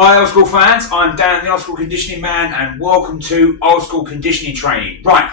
Hi old school fans, I'm Dan the Old School Conditioning Man and welcome to Old School Conditioning Training. Right,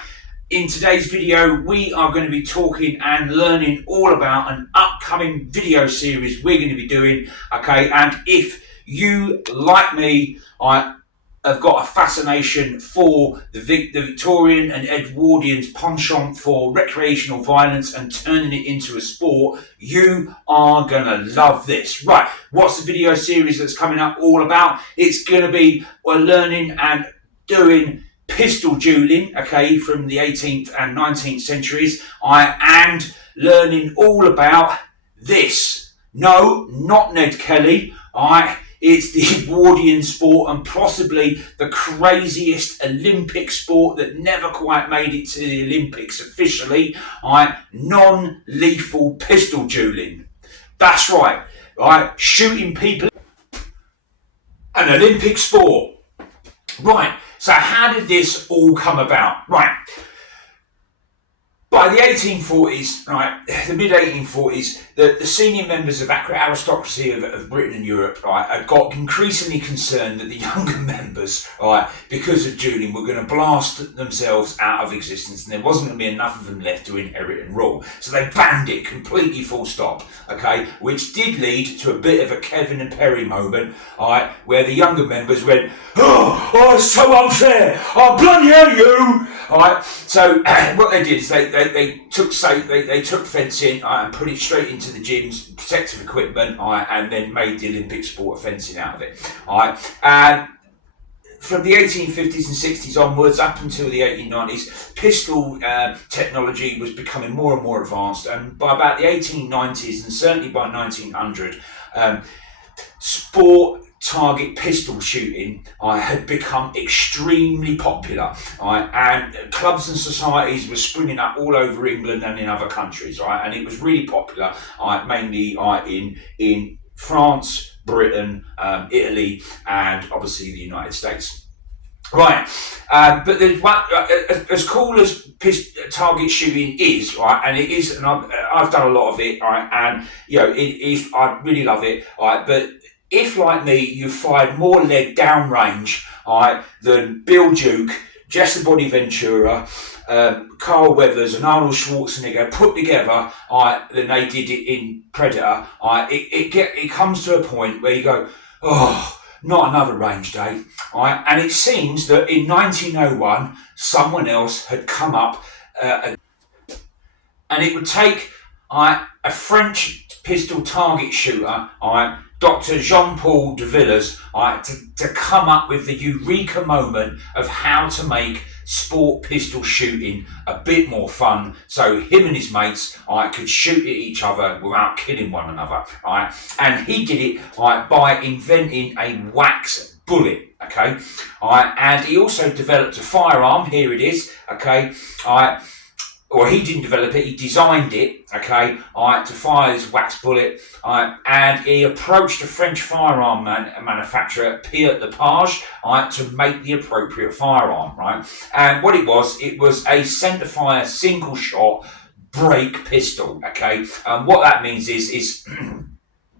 in today's video we are going to be talking and learning all about an upcoming video series we're going to be doing, okay, and if you, like me, have got a fascination for the Victorian and Edwardians penchant for recreational violence and turning it into a sport, you are going to love this. Right, what's the video series that's coming up all about? It's going to be learning and doing pistol dueling, okay, from the 18th and 19th centuries, and learning all about this. No, not Ned Kelly, it's the Edwardian sport and possibly the craziest Olympic sport that never quite made it to the Olympics officially, non-lethal pistol dueling. That's right, shooting people, an Olympic sport. Right, so how did this all come about? Right, by the 1840s, the mid-1840s, the senior members of aristocracy of Britain and Europe, had got increasingly concerned that the younger members, because of dueling, were going to blast themselves out of existence, and there wasn't going to be enough of them left to inherit and rule. So they banned it completely, full stop, okay, which did lead to a bit of a Kevin and Perry moment, where the younger members went, oh, it's so unfair, oh, bloody hell you! So what they did is they took fencing and put it straight into the gym's protective equipment, and then made the Olympic sport of fencing out of it. And from the 1850s and 60s onwards, up until the 1890s, pistol technology was becoming more and more advanced, and by about the 1890s and certainly by 1900, sport target pistol shooting had become extremely popular, and clubs and societies were springing up all over England and in other countries, and it was really popular, mainly in France, Britain, Italy, and obviously the United States. Right, but as cool as target shooting is, and it is, and I've done a lot of it, and it is, I really love it, but if, like me, you fired more lead downrange, than Bill Duke, Jesse Body Ventura, Carl Weathers and Arnold Schwarzenegger put together, than they did it in Predator, it comes to a point where you go, oh, not another range day, and it seems that in 1901, someone else had come up, and it would take, a French pistol target shooter, Dr. Jean-Paul de Villers, to come up with the eureka moment of how to make sport pistol shooting a bit more fun, so him and his mates could shoot at each other without killing one another. And he did it by inventing a wax bullet. Okay, and he also developed a firearm. Here it is. Okay, or he didn't develop it, he designed it, okay, to fire this wax bullet, and he approached a French firearm manufacturer, Pierre Lepage, to make the appropriate firearm, right? And what it was a centerfire single shot break pistol, okay? What that means is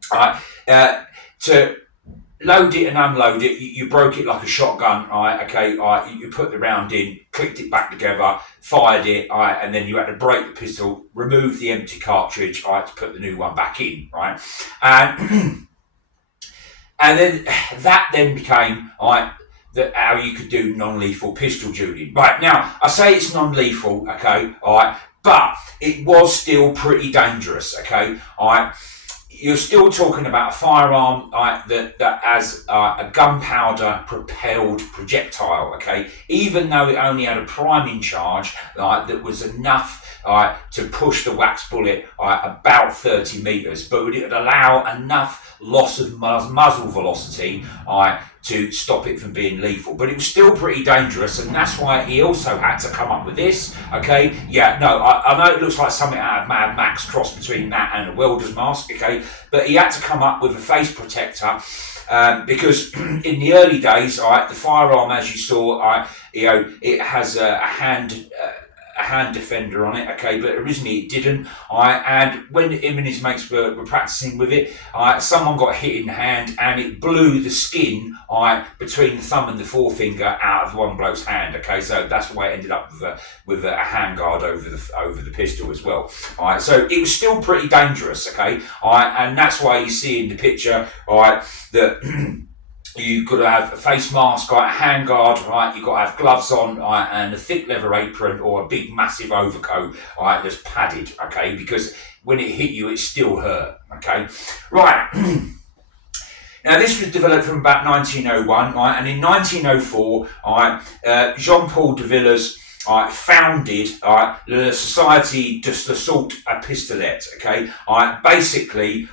to load it and unload it, you broke it like a shotgun, you put the round in, clicked it back together, fired it, and then you had to break the pistol, remove the empty cartridge, to put the new one back in, right? And then that then became, how you could do non-lethal pistol dueling. Right, now, I say it's non-lethal, okay, but it was still pretty dangerous, okay, You're still talking about a firearm that has a gunpowder propelled projectile, okay? Even though it only had a priming charge that was enough to push the wax bullet about 30 metres, but it would allow enough loss of muzzle velocity to stop it from being lethal. But it was still pretty dangerous, and that's why he also had to come up with this, okay? Yeah, no, I know it looks like something out of Mad Max, cross between that and a welder's mask, okay? But he had to come up with a face protector, because in the early days, the firearm, as you saw, it has a hand a hand defender on it, okay, but originally it didn't. And when him and his mates were practicing with it, someone got hit in the hand and it blew the skin between the thumb and the forefinger out of one bloke's hand, okay, so that's why it ended up with a hand guard over the pistol as well. So it was still pretty dangerous, okay, and that's why you see in the picture, that you've got to have a face mask, a hand guard, you've got to have gloves on, and a thick leather apron or a big massive overcoat, that's padded, okay, because when it hit you, it still hurt, okay. Right. Now, this was developed from about 1901, and in 1904, Jean-Paul de Villers founded the Society de l'Assaut à Pistolet, okay. Basically,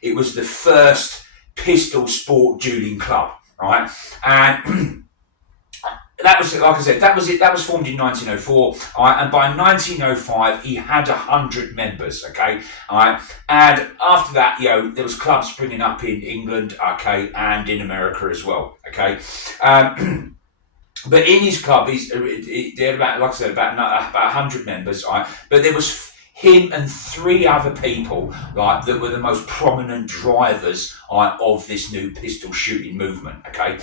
it was the first pistol sport dueling club, right? And that was, like I said, that was it. That was formed in 1904, and by 1905 he had 100 members, okay. And after that, there was clubs springing up in England, okay, and in America as well, okay. But in his club, they had about, like I said, about 100 members, right? But there was him and 3 other people, that were the most prominent drivers of this new pistol shooting movement, okay?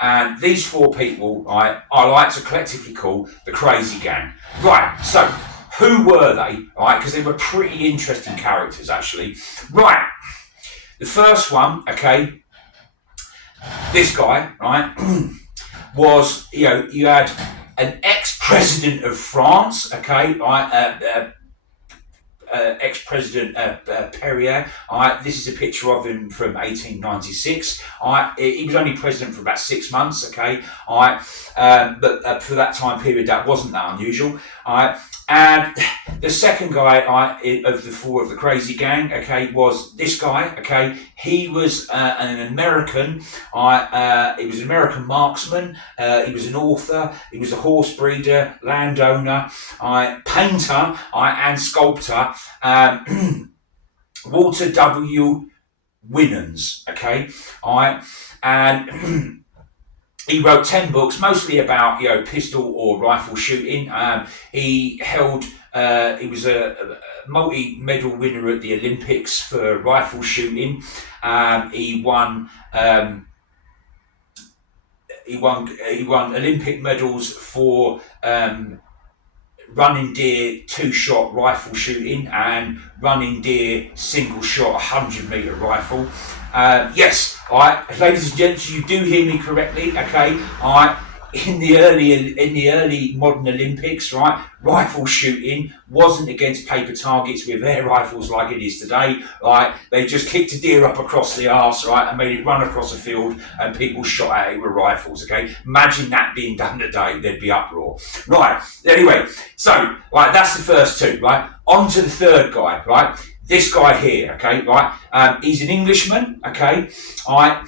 And these 4 people, I like to collectively call the Crazy Gang. Right, so who were they? Because they were pretty interesting characters, actually. Right, the first one, okay, this guy, right, was, you had an ex-president of France, okay, ex-president Perrier. This is a picture of him from 1896. He was only president for about 6 months, okay. But for that time period, that wasn't that unusual. And the second guy of the 4 of the Crazy Gang, okay, was this guy, okay. He was an American. He was an American marksman. He was an author. He was a horse breeder, landowner, painter, and sculptor. Walter W. Winans, okay. And he wrote 10 books, mostly about pistol or rifle shooting. He was a multi-medal winner at the Olympics for rifle shooting. He won Olympic medals for running deer 2-shot rifle shooting and running deer single-shot 100-meter rifle. Yes, ladies and gents, you do hear me correctly, okay. In the early modern Olympics, right, rifle shooting wasn't against paper targets with air rifles like it is today, right. They just kicked a deer up across the arse, right, and made it run across a field, and people shot at it with rifles, okay. Imagine that being done today, there'd be uproar. Right, anyway, so, right, that's the first 2, right. On to the third guy, right. This guy here, okay, right. He's an Englishman, okay, right.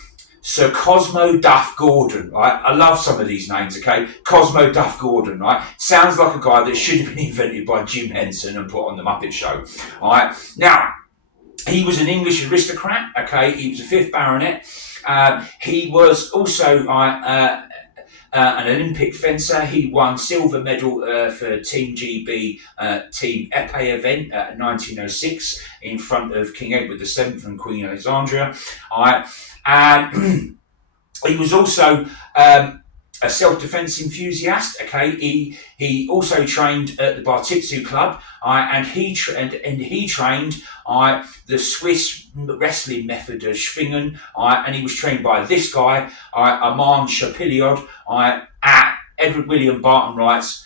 Sir Cosmo Duff-Gordon, right? I love some of these names, okay? Cosmo Duff-Gordon, right? Sounds like a guy that should have been invented by Jim Henson and put on the Muppet Show, right? Now, he was an English aristocrat, okay? He was a 5th baronet. He was also an Olympic fencer. He won silver medal for Team GB Team Epée event in 1906 in front of King Edward VII and Queen Alexandria. And he was also a self-defense enthusiast. Okay, he also trained at the Bartitsu Club, and he trained the Swiss wrestling method of Schwingen, and he was trained by this guy, Armand Chapilliod, at Edward William Barton Wright's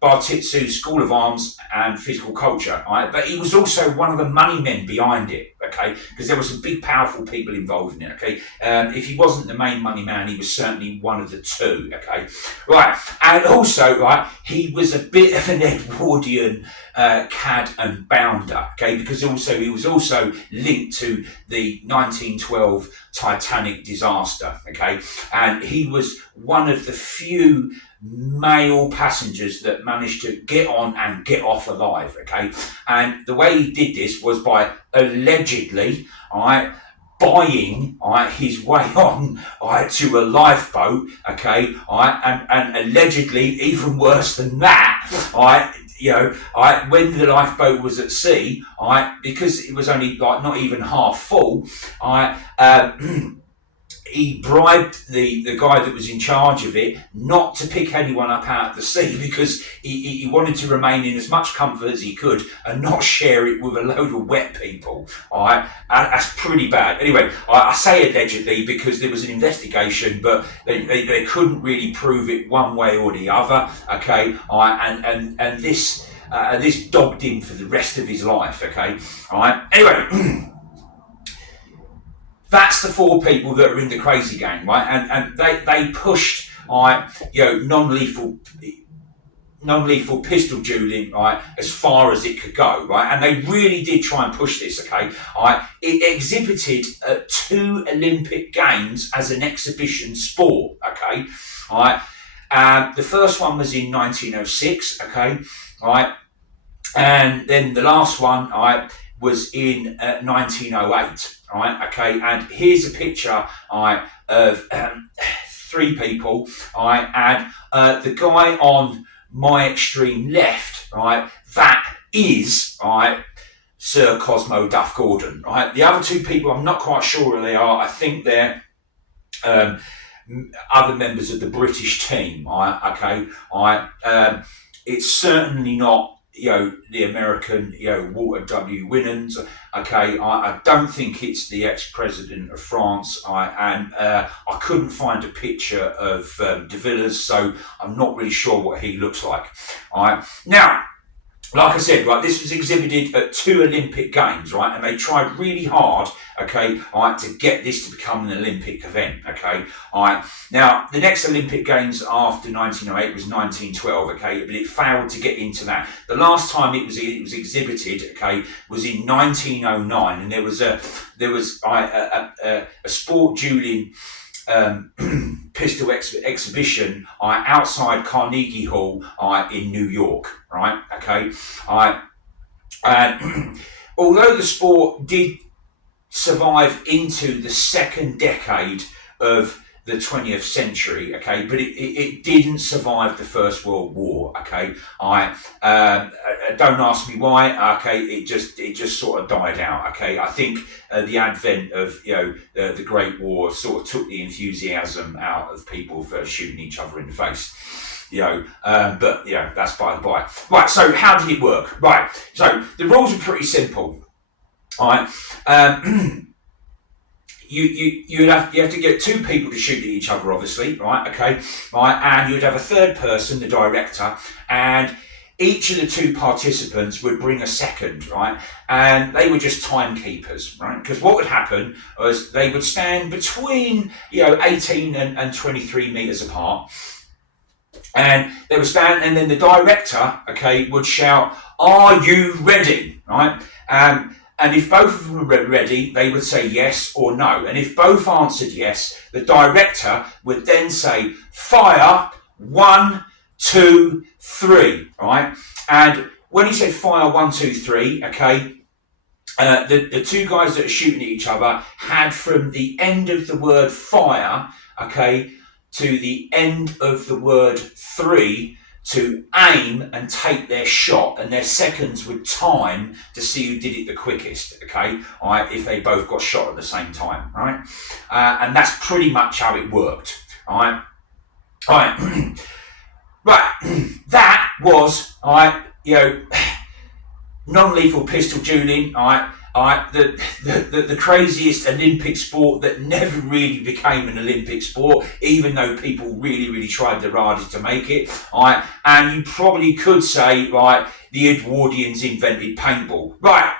Bartitsu School of Arms and Physical Culture, right? But he was also one of the money men behind it, okay? Because there were some big, powerful people involved in it, okay? If he wasn't the main money man, he was certainly one of the 2, okay? Right, and also, right, he was a bit of an Edwardian cad and bounder, okay? Because he was also linked to the 1912 Titanic disaster, okay? And he was one of the few male passengers that managed to get on and get off alive, okay? And the way he did this was by allegedly, buying his way on to a lifeboat, okay, and allegedly even worse than that, when the lifeboat was at sea, because it was only like not even half full, he bribed the guy that was in charge of it not to pick anyone up out of the sea, because he wanted to remain in as much comfort as he could and not share it with a load of wet people. That's pretty bad. Anyway, I say allegedly because there was an investigation, but they couldn't really prove it one way or the other. Okay, and this dogged him for the rest of his life. Okay, Anyway. That's the 4 people that are in the crazy gang, right? And they pushed, non-lethal pistol dueling, right, as far as it could go, right? And they really did try and push this, okay? It exhibited at 2 Olympic Games as an exhibition sport, okay? The first one was in 1906, okay? And then the last one, was in 1908. Right, okay, and here's a picture of 3 people, and the guy on my extreme left, right, that is, Sir Cosmo Duff-Gordon, right. The other 2 people, I'm not quite sure who they are. I think they're other members of the British team, okay, it's certainly not the American, Walter W. Winans. Okay, I don't think it's the ex-president of France. I couldn't find a picture of de Villiers, so I'm not really sure what he looks like. Now, like I said, right, this was exhibited at 2 Olympic Games, right, and they tried really hard, okay, to get this to become an Olympic event, okay. Now, the next Olympic Games after 1908 was 1912, okay, but it failed to get into that. The last time it was exhibited, okay, was in 1909, and there was a sport dueling pistol exhibition outside Carnegie Hall in New York, right? Okay. Although the sport did survive into the second decade of the 20th century, okay, but it didn't survive the First World War, okay. Don't ask me why, okay. It just sort of died out, okay. I think the advent of the Great War sort of took the enthusiasm out of people for shooting each other in the face. But that's by the by. Right, so how did it work? Right, so the rules are pretty simple. All right. You have to get 2 people to shoot at each other, obviously, right? Okay, right, and you'd have a 3rd person, the director, and each of the 2 participants would bring a second, right? And they were just timekeepers, right? Because what would happen was they would stand between 18 and 23 meters apart, and they would stand, and then the director, okay, would shout, "Are you ready?" Right? And if both of them were ready, they would say yes or no. And if both answered yes, the director would then say, "Fire, 1, 2, 3." Right? And when he said fire 1, 2, 3, okay, the 2 guys that are shooting at each other had from the end of the word fire, okay, to the end of the word 3 to aim and take their shot, and their seconds would time to see who did it the quickest, okay, if they both got shot at the same time, right? And that's pretty much how it worked, right? Right, that was, non-lethal pistol dueling, the craziest Olympic sport that never really became an Olympic sport, even though people really tried their hardest to make it. And you probably could say, the Edwardians invented paintball. Right.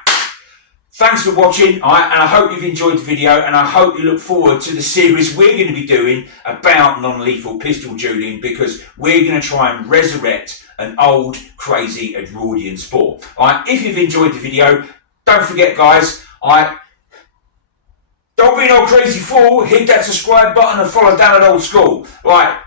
Thanks for watching, and I hope you've enjoyed the video, and I hope you look forward to the series we're going to be doing about non-lethal pistol dueling, because we're going to try and resurrect an old, crazy Edwardian sport. If you've enjoyed the video, don't forget, guys, don't be no crazy fool. Hit that subscribe button and follow down at old school. Right.